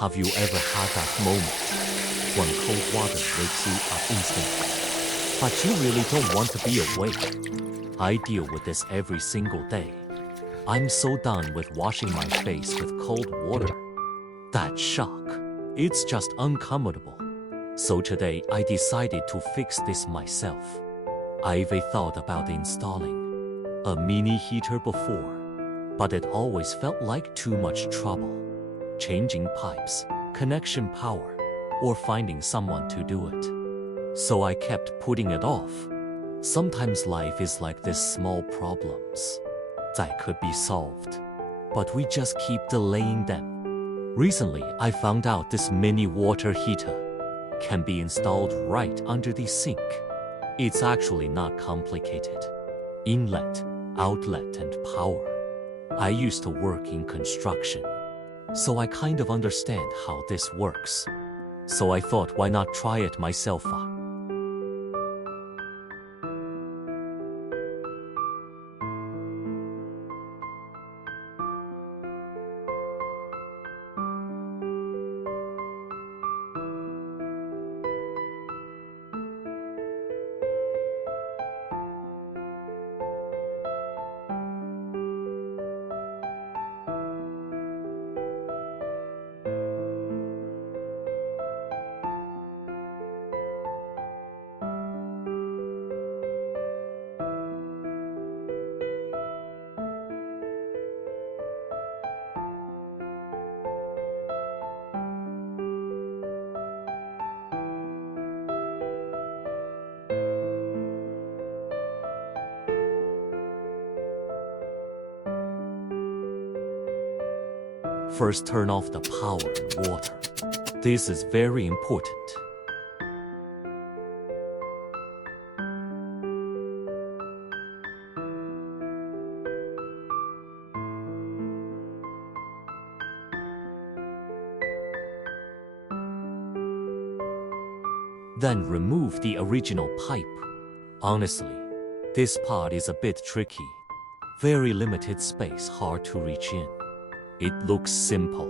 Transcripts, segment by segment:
Have you ever had that moment when cold water wakes you up instantly, but you really don't want to be awake? I deal with this every single day. I'm so done with washing my face with cold water. That shock, it's just uncomfortable. So today I decided to fix this myself. I've thought about installing a mini heater before, but it always felt like too much trouble. Changing pipes, connection power, or finding someone to do it. So I kept putting it off. Sometimes life is like this: small problems that could be solved, but we just keep delaying them. Recently, I found out this mini water heater can be installed right under the sink. It's actually not complicated. Inlet, outlet, and power. I used to work in construction, so I kind of understand how this works. So I thought, why not try it myself? First, turn off the power and water. This is very important. Then remove the original pipe. Honestly, this part is a bit tricky. Very limited space, hard to reach in. It looks simple,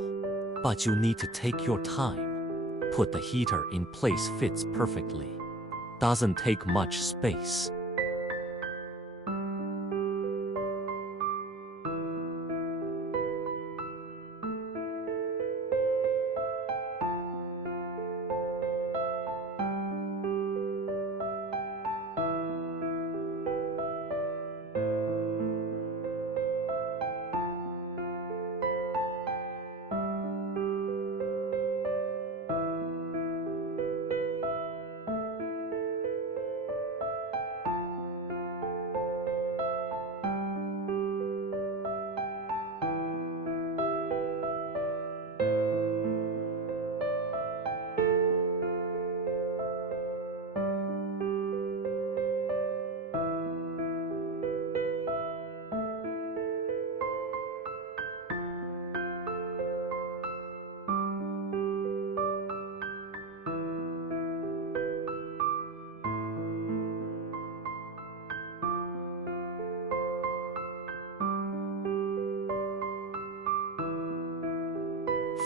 but you need to take your time. Put the heater in place, fits perfectly. Doesn't take much space.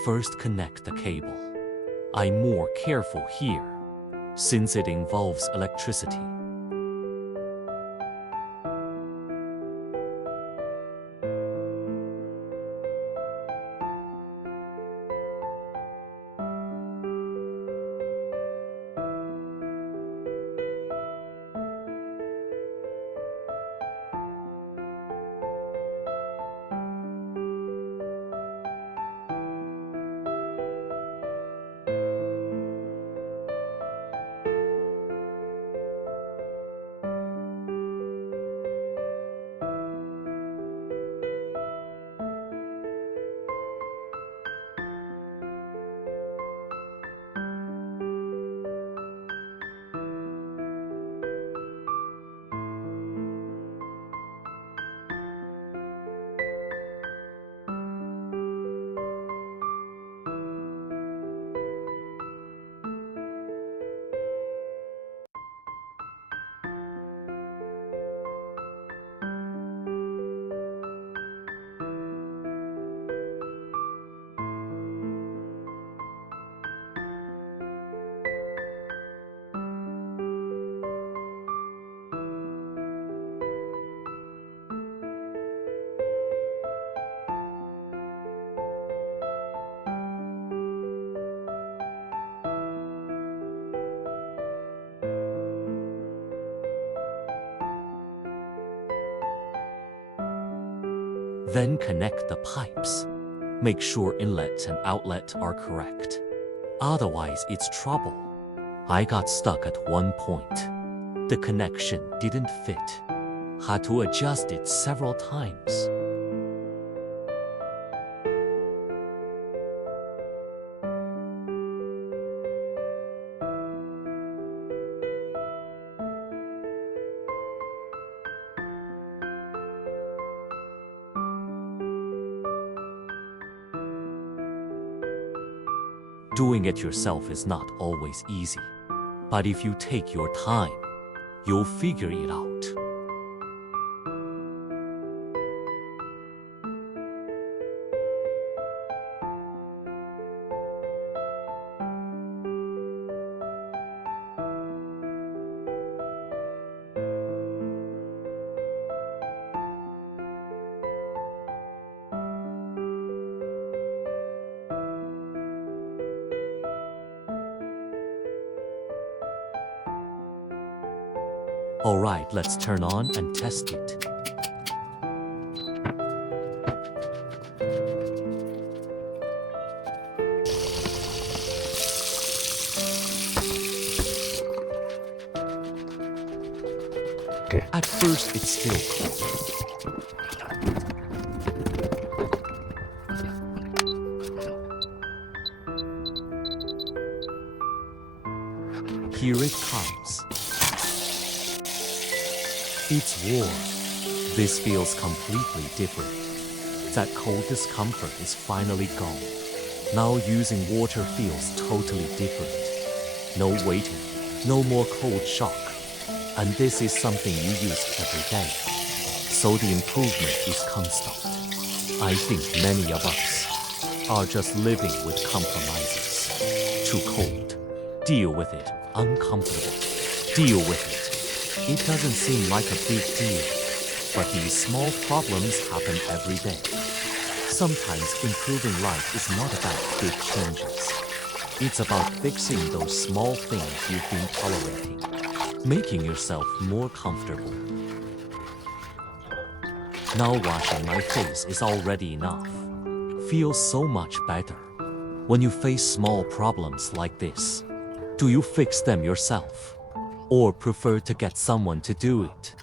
First, connect the cable. I'm more careful here, since it involves electricity. Then connect the pipes. Make sure inlet and outlet are correct. Otherwise, it's trouble. I got stuck at one point. The connection didn't fit. Had to adjust it several times. Doing it yourself is not always easy. But if you take your time, you'll figure it out. Alright, let's turn on and test it. Okay. At first, it's still cold. Here it comes. It's warm. This feels completely different. That cold discomfort is finally gone. Now using water feels totally different. No waiting, no more cold shock. And this is something you use every day. So the improvement is constant. I think many of us are just living with compromises. Too cold. Deal with it. Uncomfortable. Deal with it. It doesn't seem like a big deal, but these small problems happen every day. Sometimes improving life is not about big changes. It's about fixing those small things you've been tolerating, making yourself more comfortable. Now washing my face is already enough. Feels so much better. When you face small problems like this, do you fix them yourself? Or prefer to get someone to do it?